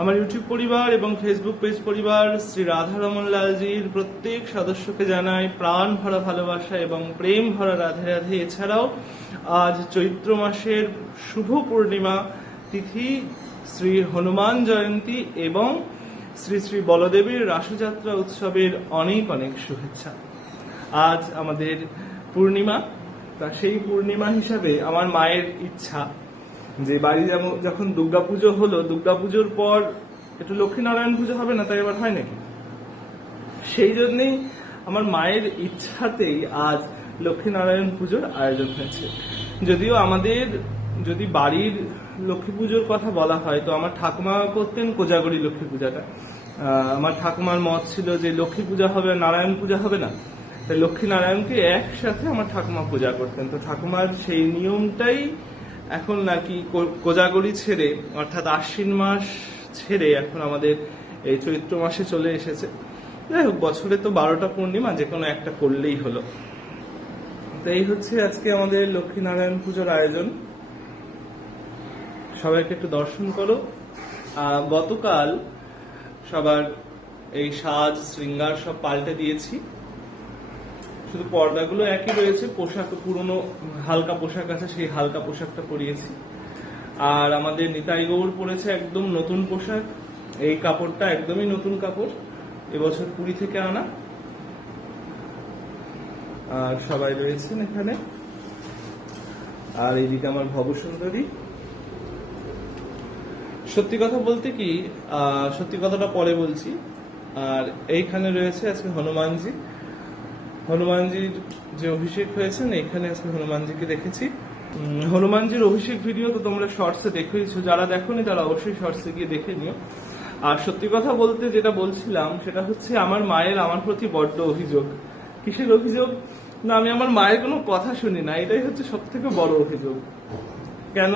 আমার ইউটিউব পরিবার এবং ফেসবুক পেজ পরিবার, শ্রী রাধা রাধারমন লালজির প্রত্যেক সদস্যকে জানাই প্রাণ ভরা ভালোবাসা এবং প্রেম ভরা রাধে রাধে। এছাড়াও আজ চৈত্র মাসের শুভ পূর্ণিমা, তিথি শ্রী হনুমান জয়ন্তী এবং শ্রী শ্রী বলদেবীর রাসযাত্রা উৎসবের অনেক অনেক শুভেচ্ছা। আজ আমাদের পূর্ণিমা, তা সেই পূর্ণিমা হিসাবে আমার মায়ের ইচ্ছা। যে বাড়ি যেমন যখন দুর্গাপুজো হলো দুর্গাপুজোর পর একটু লক্ষ্মীনারায়ণ পুজো হবে না, তাই এবার হয় নাকি? সেই জন্যেই আমার মায়ের ইচ্ছাতেই আজ লক্ষ্মীনারায়ণ পুজোর আয়োজন হয়েছে। যদিও আমাদের, যদি বাড়ির লক্ষ্মী পুজোর কথা বলা হয়, তো আমার ঠাকুমা করতেন কোজাগরি লক্ষ্মী পূজাটা। আমার ঠাকুমার মত ছিল যে লক্ষ্মী পূজা হবে, নারায়ণ পূজা হবে না। তাই লক্ষ্মী নারায়ণকে একসাথে আমার ঠাকুমা পূজা করতেন। তো ঠাকুমার সেই নিয়মটাই এখন নাকি কোজাগরি ছেড়ে, অর্থাৎ আশ্বিন মাস ছেড়ে এখন আমাদের এই চৈত্র মাসে চলে এসেছে। যাই হোক, বছরে তো বারোটা পূর্ণিমা, যে কোনো একটা করলেই হলো। তো এই হচ্ছে আজকে আমাদের লক্ষ্মীনারায়ণ পুজোর আয়োজন। সবাইকে একটু দর্শন করো। গতকাল সবার এই সাজ, শৃঙ্গার সব পাল্টে দিয়েছি। শুধু পর্দাগুলো একই রয়েছে, পোশাক পুরনো, হালকা পোশাক আছে, সেই হালকা পোশাকটা পরিয়েছি। আর আমাদের নিতাই গৌর পরেছে একদম নতুন পোশাক। এই কাপড়টা একদমই নতুন কাপড়, এবছর পুরী থেকে আনা। আর সবাই রয়েছেন এখানে। আর এইদিকে আমার ভবসুন্দরী। সত্যি কথা বলতে কি সত্যি কথাটা পরে বলছি। আর এইখানে রয়েছে আজকে হনুমানজি। হনুমানজির যে অভিষেক হয়েছে না এখানে আজকে হনুমানজিকে দেখেছি। হনুমানজির অভিষেক ভিডিও তো তোমরা শর্টসে দেখেইছো। যারা দেখোনি তারা অবশ্যই শর্টসে গিয়ে দেখে নিও। আর সত্যি কথা বলতে যেটা বলছিলাম সেটা হচ্ছে আমার মায়ের আমার প্রতি বড্ড অভিযোগ। কিসের অভিযোগ? না আমি আমার মায়ের কোনো কথা শুনি না। এটাই হচ্ছে সব থেকে বড় অভিযোগ। কেন?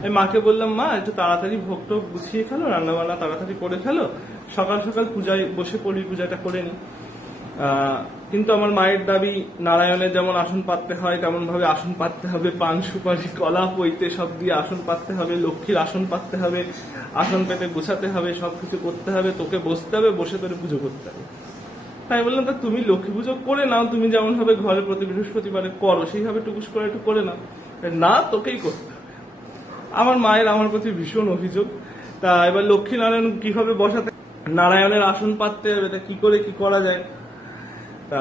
আমি মাকে বললাম মা একটু তাড়াতাড়ি ভোগ টোগ গুছিয়ে ফেলো রান্না বান্না তাড়াতাড়ি করে ফেলো। সকাল সকাল পূজায় বসে পড়ি পূজাটা করে নি। আহ, কিন্তু আমার মায়ের দাবি, নারায়ণের যেমন আসন পাততে হয় তেমন ভাবে আসন পাততে হবে। পান, সুপারি, কলা পইতে সব দিয়ে আসন পাততে হবে, লক্ষ্মীর আসন পাততে হবে, আসন পেতে গোছাতে হবে সবকিছু করতে হবে, তোকে বসতে হবে, বসে তোরে পুজো করতে হবে। তাই বললাম, তা তুমি লক্ষ্মী পুজো করে নাও, তুমি যেমন ভাবে ঘরে প্রতি বৃহস্পতিবারে করো, সেইভাবে টুকুস করে একটু করে নাও। না, তোকেই করতে হবে। আমার মায়ের আমার প্রতি ভীষণ অভিযোগ। তা এবার লক্ষ্মী নারায়ণ কীভাবে বসাতে নারায়ণের আসন পাততে হবে, তা কি করে, কি করা যায়? তা,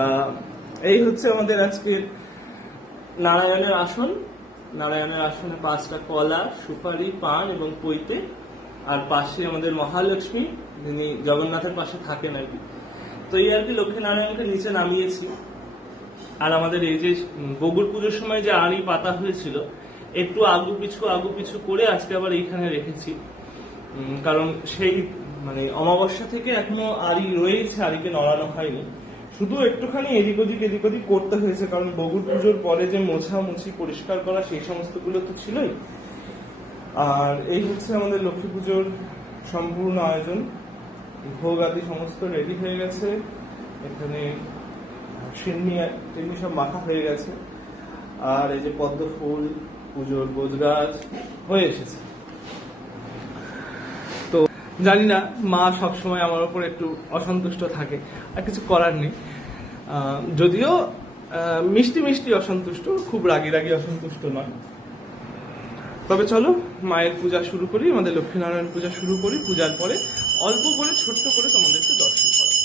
এই হচ্ছে আমাদের আজকের নারায়ণের আসন। নারায়ণের আসনে পাঁচটা কলা, সুপারি, পান এবং পৈতে। আর পাশে আমাদের মহালক্ষ্মী, যিনি জগন্নাথের পাশে থাকেন আর কি। তো এই আর কি লক্ষ্মী নারায়ণকে নিচে নামিয়েছি। আর আমাদের এই যে বগুড় পুজোর সময় যে আড়ি পাতা হয়েছিল, একটু আগু পিছু আগু পিছু করে আজকে আবার এইখানে রেখেছি। কারণ সেই মানে অমাবস্যা থেকে এখনও আড়ি রয়েছে আড়িকে নড়ানো হয়নি। শুধু একটুখানি এদিক ওদিক এদিক ওদিক করতে হয়েছে, কারণ বগুড় পুজোর পরে যে মোছা মুছি পরিষ্কার করা সেই সমস্তগুলো তো ছিলই। আর এই হচ্ছে আমাদের লক্ষ্মী পুজোর সম্পূর্ণ আয়োজন। ভোগ আদি সমস্ত রেডি হয়ে গেছে। এখানে সিন্নি টিন্নি সব মাখা হয়ে গেছে। আর এই যে পদ্ম ফুল, পুজোর গোজগাছ হয়ে এসেছে। তো জানি না, মা সবসময় আমার উপর একটু অসন্তুষ্ট থাকে, আর কিছু করার নেই। যদিও মিষ্টি মিষ্টি অসন্তুষ্ট, খুব রাগি রাগি অসন্তুষ্ট নয়। তবে চলো, মায়ের পূজা শুরু করি, আমাদের লক্ষ্মীনারায়ণ পূজা শুরু করি, পূজার পরে অল্প করে, ছোট্ট করে তোমাদেরকে দর্শন করা